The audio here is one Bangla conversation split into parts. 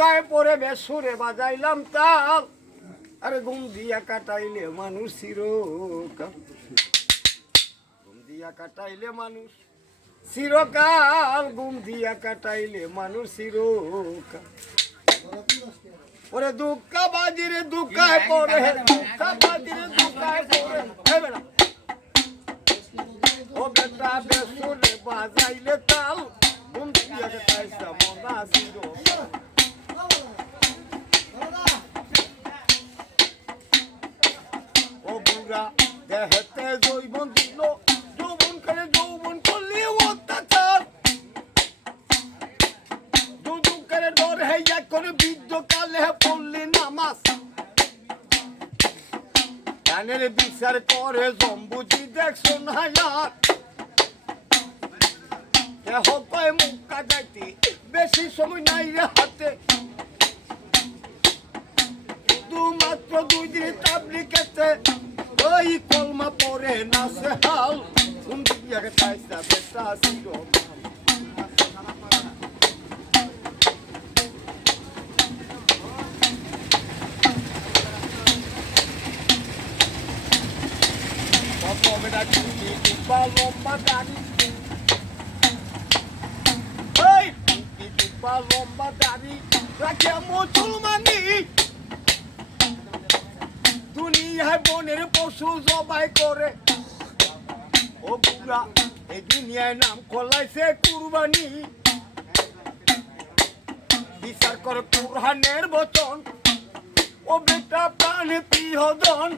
দুকায় পরে বেসুরে বাজাইলাম তাল, আরে ঘুম দিয়া কাটাইলে মানুষ চিরকাল, ঘুম দিয়া কাটাইলে মানুষ চিরকাল, ঘুম দিয়া কাটাইলে মানুষ চিরকাল। ওরে দুঃখা বাজিরে দুঃখায় পড়ে, দুঃখা বাজিরে দুঃখায় পড়ে, ও বেটা বেসুরে বাজাইলে তাল, ঘুম দিয়া কাটাইছে মনা চিরকাল। ও বুড়া দেহেতে জৈবন দিল, যৌবন করে যৌবন করলি অত্যাচার, যৌবন করে ডর হইয়া করে বৃদ্ধ কালে পড়লি নামাজ, কানের বিচার করে জম্বুজি দেখছো না আর, দেহ কয় মুখ কাটাইতে বেশি সময় নাই রে হাতে, শুধুমাত্র 2 দিন তাবলিগেতে ওই কলমা পরে নাচে হাল, ঘুম দিয়া কাটাইছে বেটা চিরকাল। বেটা টুপি টুপা লম্বা দাড়ি, এই টুপি টুপা লম্বা দাড়ি রাখে মুসলমানি, দুনিয়ায় বনের পশু জবাই করে, ও বুড়া এই দুনিয়ায় নাম খোলাইছে কুরবানি, বিচার করে কুরআনের বচন, ও বেটা প্রাণে প্রিয়জন,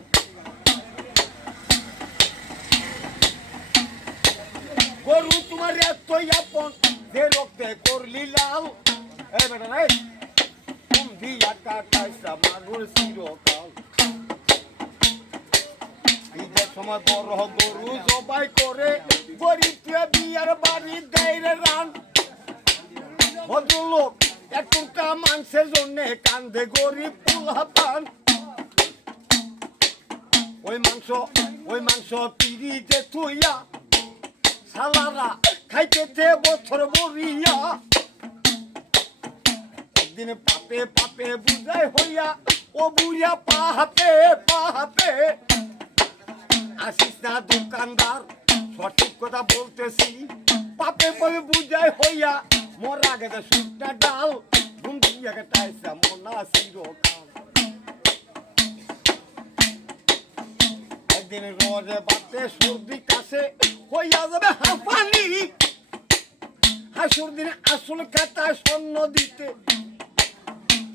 গরু তোমার এতই আপন যে রক্তে করলি লাল, এই বেটা রে ঘুম দিয়া কাটাইছে মানুষ চিরকাল। ঈদের সময় বড় গরু জবাই করে, গরিবকে বিয়ার বাড়ি দেয় রে রান, ভদ্রলোক এতটা মাংসের জন্য কান্দে গরিব পোলাপান, ওই মাংস পিড়িতে থুইয়া সালারা খাইতেছে বছর বরিয়া, একদিন পাপে পাপে বুঝাই হইয়া, ও বুড়িয়া পাহাপে পাহাপে, আসিস না দোকানদার সঠিক কথা বলতেছি, পাপে পাপে বুঝাই হইয়া মরা গেছে শুকনা ডাল, ঘুম দিয়া কাটাইছে মনা চিরকাল। একদিন রোজে বাতে সর্দি কাছে হইয়া যাবে হাঁপানি, হাসুর দিনে আসল খাতায় স্বর্ণ দিতে,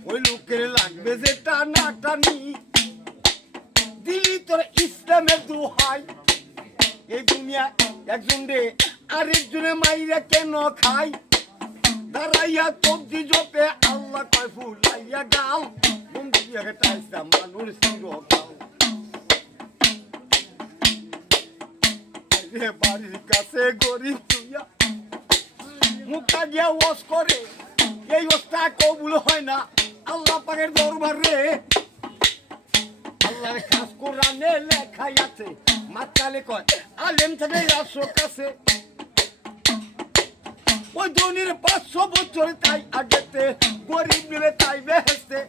ওই লোকের লাগবে যে টানা টানি, দিলি তোর ইসলামের দোহাই, এই দুনিয়া একজন রে আরেকজনে মাইরা কেন খাই, দাঁড়াইয়া তবজি জপে আল্লাহ কয় ফুলাইয়া গাল, ঘুম দিয়া কাটাইছে মানুষ চিরকাল। বাড়ির কাছে গরিব তুইয়া মুখটা গিয়া ওয়াশ করে, এই ওয়াশটা কবুল হয় না আল্লাহ পাকের দরবারে, আল্লাহর খাস কোরআনে লেখাই আছে, মাতালে কয় আলেম থেকে আসো কাছে, ওই ধনীর 500 বছর তাই আগেতে, গরিব মিলে তাই বেহেস্তে,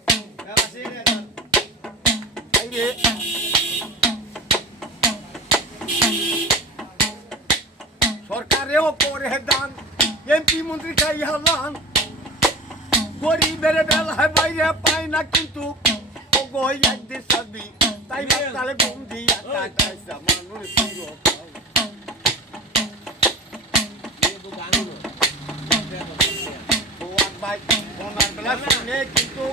সরকারেও করে দান, এমপি মন্ত্রী খাই হালান, গরিবের বেলায় বাইরে পায় না কিন্তু একদিন সাবি, তাই মাতালে ঘুম দিয়া কাটাইছে মানুষ চিরকাল। ভাই ওনার বেলা শুনে কিন্তু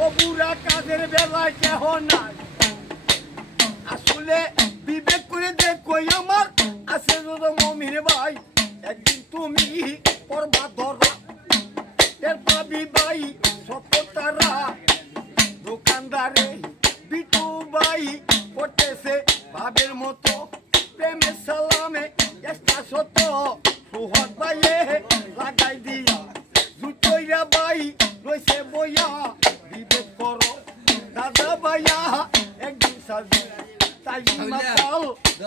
ও বুড়া কাজের বেলায় কেহ নাই, আসলে বিবেক করে দেখো আমার আছে যদি মমির ভাই, একদিন তুমি পরবা ধরা এর পাবি ভাই সততারা, দোকানদারে বিটু ভাই করতেছে ভাবের মতো, প্রেমের সালামে একটা শত সুহদ ভাইয়ে লাগাই দিয়া, জুতইরা ভাই রইছে বইয়া, বিবেক করো দাদা ভাইয়া একদিন সাজি, তাই মাতাল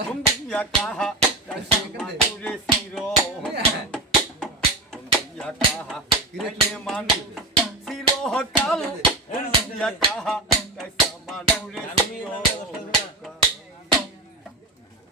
ঘুম দিয়া কাহা, মাতুরে চির ঘুম দিয়া কাহা, মানুষ চির কাল দিয়া কাহা কাইসা মানুরে